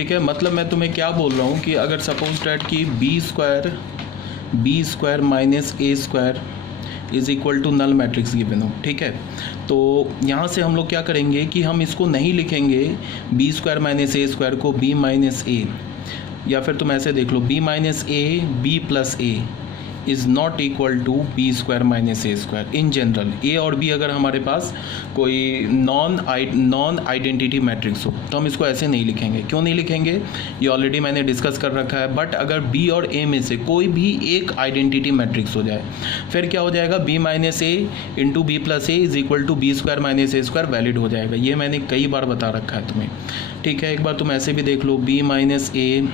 ठीक है, मतलब मैं तुम्हें क्या बोल रहा हूँ कि अगर सपोज डैट कि B square minus A square is equal to null matrix given हो, ठीक है, तो यहाँ से हम लोग क्या करेंगे कि हम इसको नहीं लिखेंगे B square minus A square को बी माइनस ए, या फिर तुम ऐसे देख लो B minus A B plus A is not equal to B square minus A square. In general A और बी अगर हमारे पास कोई नॉन आइडेंटिटी मैट्रिक्स हो तो हम इसको ऐसे नहीं लिखेंगे। क्यों नहीं लिखेंगे, ये ऑलरेडी मैंने डिस्कस कर रखा है। बट अगर बी और ए में से कोई भी एक आइडेंटिटी मैट्रिक्स हो जाए फिर क्या हो जाएगा, B minus A into B plus A is equal to B square minus A square valid हो जाएगा। ये मैंने कई बार बता रखा है तुम्हें, ठीक है। एक बार तुम ऐसे भी देख लो, B minus A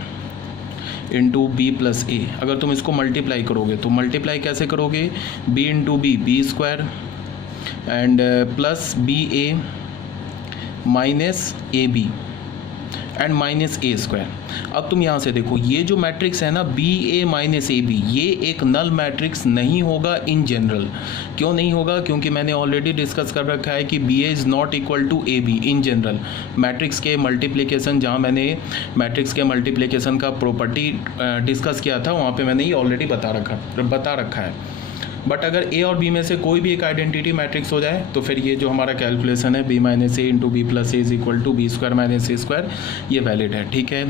into B plus A, अगर तुम इसको मल्टीप्लाई करोगे तो मल्टीप्लाई कैसे करोगे, B into B square and plus B A minus A B and minus A square. अब तुम यहाँ से देखो, ये जो मैट्रिक्स है ना B A minus A B, ये एक नल मैट्रिक्स नहीं होगा इन जनरल। क्यों नहीं होगा, क्योंकि मैंने ऑलरेडी डिस्कस कर रखा है कि B A is not equal to A B in general. Matrix के मल्टीप्लिकेशन, जहाँ मैंने मैट्रिक्स के मल्टीप्लिकेशन का प्रॉपर्टी डिस्कस किया था वहाँ पे मैंने ये ऑलरेडी बता रखा है। बट अगर ए और बी में से कोई भी एक आइडेंटिटी मैट्रिक्स हो जाए तो फिर ये जो हमारा कैलकुलेशन है B minus A into B plus A is equal to B square minus A square, ये वैलिड है, ठीक है।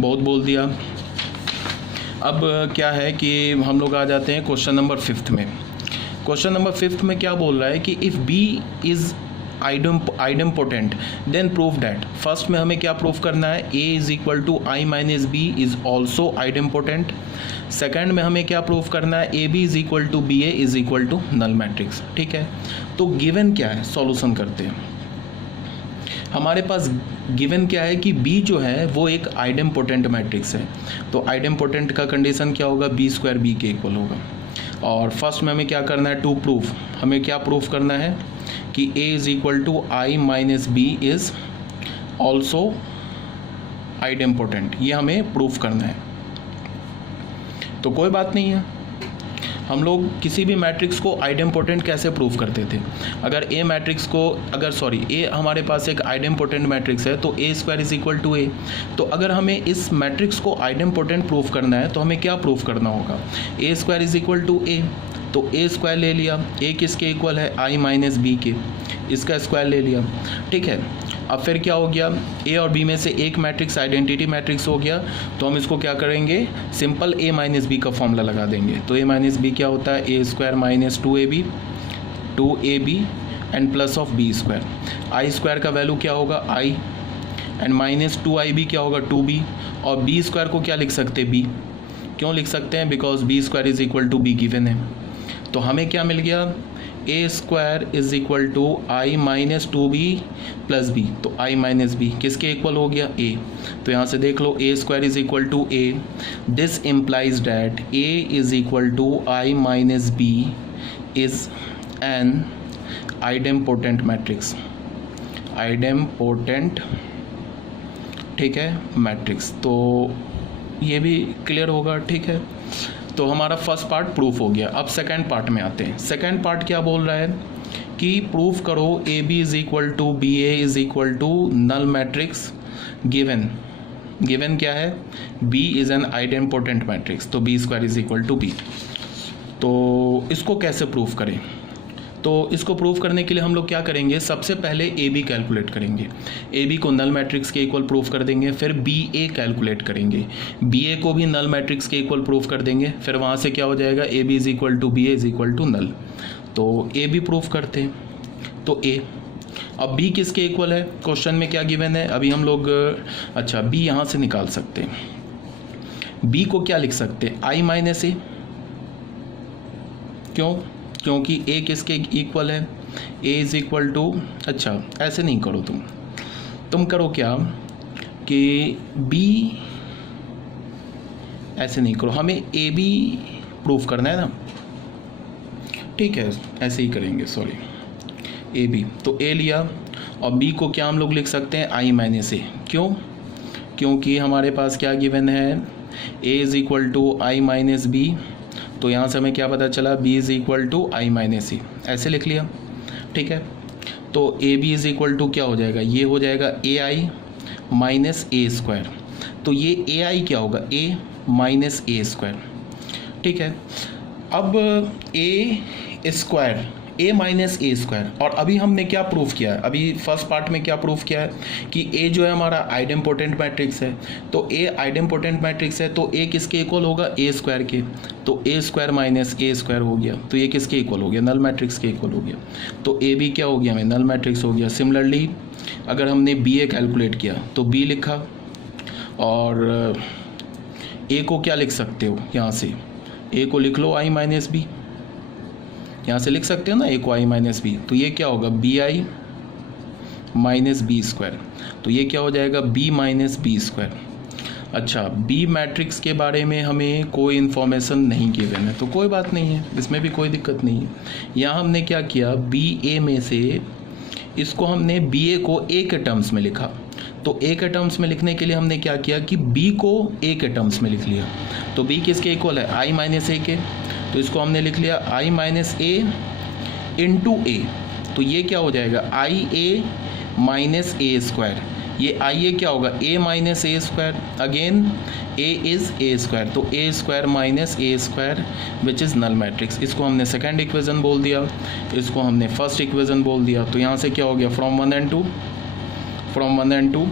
बहुत बोल दिया। अब क्या है कि हम लोग आ जाते हैं क्वेश्चन नंबर 5 में। क्वेश्चन नंबर 5 में क्या बोल रहा है कि if B is idempotent then prove that. First में हमें क्या प्रूव करना है, A is equal to I minus B is also idempotent. Second में हमें क्या प्रूव करना है, A B is equal to B A is equal to null matrix, ठीक है। तो गिवन क्या है, सॉल्यूशन करते हैं। हमारे पास गिवन क्या है कि बी जो है वो एक आइडेम्पोटेंट मैट्रिक्स है, तो आइडेम्पोटेंट का कंडीशन क्या होगा, बी स्क्वायर बी के इक्वल होगा। और फर्स्ट में हमें क्या करना है, टू प्रूफ, हमें क्या प्रूफ करना है कि a is equal to I minus B is also idempotent, ये हमें प्रूफ करना है। तो कोई बात नहीं है, हम लोग किसी भी मैट्रिक्स को आइडेम्पोटेंट कैसे प्रूफ करते थे। अगर ए मैट्रिक्स को ए हमारे पास एक आइडेम्पोटेंट मैट्रिक्स है तो A square is equal to ए। तो अगर हमें इस मैट्रिक्स को आइडेम्पोटेंट प्रूफ करना है तो हमें क्या प्रूफ करना होगा, ए स्क्वायर इज इक्वल टू ए। तो ए स्क्वायर ले लिया, ए किसके इक्वल है, आई माइनस बी के, इसका स्क्वायर ले लिया, ठीक है। अब फिर क्या हो गया, ए और बी में से एक मैट्रिक्स आइडेंटिटी मैट्रिक्स हो गया, तो हम इसको क्या करेंगे, सिंपल ए माइनस बी का फॉर्मूला लगा देंगे। तो ए माइनस बी क्या होता है, A square minus 2ab and plus of B square. I square का वैल्यू क्या होगा, आई एंड माइनस 2ib क्या होगा, 2b। और बी स्क्वायर को क्या लिख सकते हैं, बी। क्यों लिख सकते हैं, because B square is equal to B given है। तो हमें क्या मिल गया, A square is equal to I minus 2b plus B. तो आई माइनस बी किसके इक्वल हो गया, ए। तो यहाँ से देख लो, A square is equal to A, this implies that A is equal to I minus B is an idempotent matrix, idempotent, ठीक है, मैट्रिक्स। तो ये भी क्लियर होगा, ठीक है। तो हमारा फर्स्ट पार्ट प्रूफ हो गया। अब सेकंड पार्ट में आते हैं। सेकंड पार्ट क्या बोल रहा है कि प्रूफ करो A B is equal to B A is equal to null matrix given. Given क्या है, B is an idempotent matrix, तो B square is equal to B. तो इसको कैसे प्रूफ करें, तो इसको प्रूफ करने के लिए हम लोग क्या करेंगे, सबसे पहले ए बी कैलकुलेट करेंगे। ए बी को नल मैट्रिक्स के इक्वल प्रूफ कर देंगे, फिर बी ए कैलकुलेट करेंगे, बी ए को भी नल मैट्रिक्स के इक्वल प्रूफ कर देंगे। फिर वहाँ से क्या हो जाएगा, A B is equal to B A is equal to null. तो ए बी प्रूफ करते हैं, तो ए। अब बी किसके इक्वल है, क्वेश्चन में क्या गिवन है, अभी हम लोग अच्छा बी यहाँ से निकाल सकते हैं। बी को क्या लिख सकते हैं, आई माइनस ए। क्यों, क्योंकि ए किसके इक्वल है, ए इज इक्वल टू, अच्छा ऐसे नहीं करो, तुम करो क्या कि बी, ऐसे नहीं करो, हमें ए बी प्रूफ करना है ना, ठीक है, ऐसे ही करेंगे, सॉरी ए बी। तो ए लिया और बी को क्या हम लोग लिख सकते हैं, आई माइनस ए। क्यों, क्योंकि हमारे पास क्या गिवन है, A is equal to I minus B. तो यहाँ से हमें क्या पता चला, b is equal to I minus C, ऐसे लिख लिया, ठीक है। तो A B is equal to क्या हो जाएगा, ये हो जाएगा ए आई माइनस ए स्क्वायर, तो ये ए आई क्या होगा, ए माइनस ए स्क्वायर, ठीक है। अब ए square, A minus A square, और अभी हमने क्या प्रूफ किया है, अभी फर्स्ट पार्ट में क्या प्रूफ किया है कि ए जो है हमारा आइडेम्पोटेंट मैट्रिक्स है, तो ए आइडेम्पोटेंट मैट्रिक्स है तो ए किसके इक्वल होगा, ए स्क्वायर के, तो A square minus A square हो गया, तो ये किसके इक्वल हो गया, नल मैट्रिक्स के इक्वल हो गया, तो ए भी क्या हो गया, हमें नल मैट्रिक्स हो गया। सिमिलरली अगर हमने बी ए कैलकुलेट किया तो बी लिखा, और ए को क्या लिख सकते हो, यहाँ से ए को लिख लो आई माइनस बी, यहाँ से लिख सकते हो ना ए को आई माइनस बी, तो ये क्या होगा, B I minus B square, तो ये क्या हो जाएगा, बी माइनस बी स्क्वायर। अच्छा, बी मैट्रिक्स के बारे में हमें कोई इन्फॉर्मेशन नहीं गिवन है, तो कोई बात नहीं है, इसमें भी कोई दिक्कत नहीं है। यहाँ हमने क्या किया, बी ए में से इसको हमने बी ए को ए के टर्म्स में लिखा, तो ए के टर्म्स में लिखने के लिए हमने क्या किया कि बी को ए के टर्म्स में लिख लिया, तो बी किसके इक्वल है, आई माइनस ए के, तो इसको हमने लिख लिया आई माइनस ए इंटू ए, तो ये क्या हो जाएगा, आई ए माइनस ए स्क्वायर, ये आई ए क्या होगा, A minus A square, again A is A square, तो A square minus A square which is null matrix. इसको हमने सेकेंड इक्वेशन बोल दिया, इसको हमने फर्स्ट इक्वेशन बोल दिया, तो यहाँ से क्या हो गया, from one and two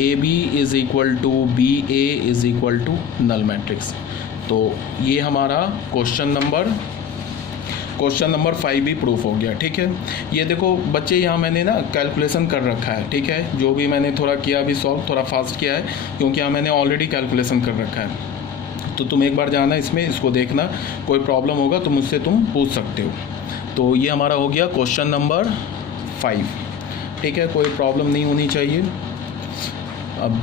A B is equal to B A is equal to null matrix. तो ये हमारा क्वेश्चन नंबर 5 भी प्रूफ हो गया, ठीक है। ये देखो बच्चे, यहाँ मैंने ना कैलकुलेशन कर रखा है, ठीक है, जो भी मैंने थोड़ा किया अभी सॉल्व थोड़ा फास्ट किया है, क्योंकि यहाँ मैंने ऑलरेडी कैलकुलेशन कर रखा है। तो तुम एक बार जाना इसमें, इसको देखना, कोई प्रॉब्लम होगा तो मुझसे तुम पूछ सकते हो। तो ये हमारा हो गया क्वेश्चन नंबर 5, ठीक है, कोई प्रॉब्लम नहीं होनी चाहिए। अब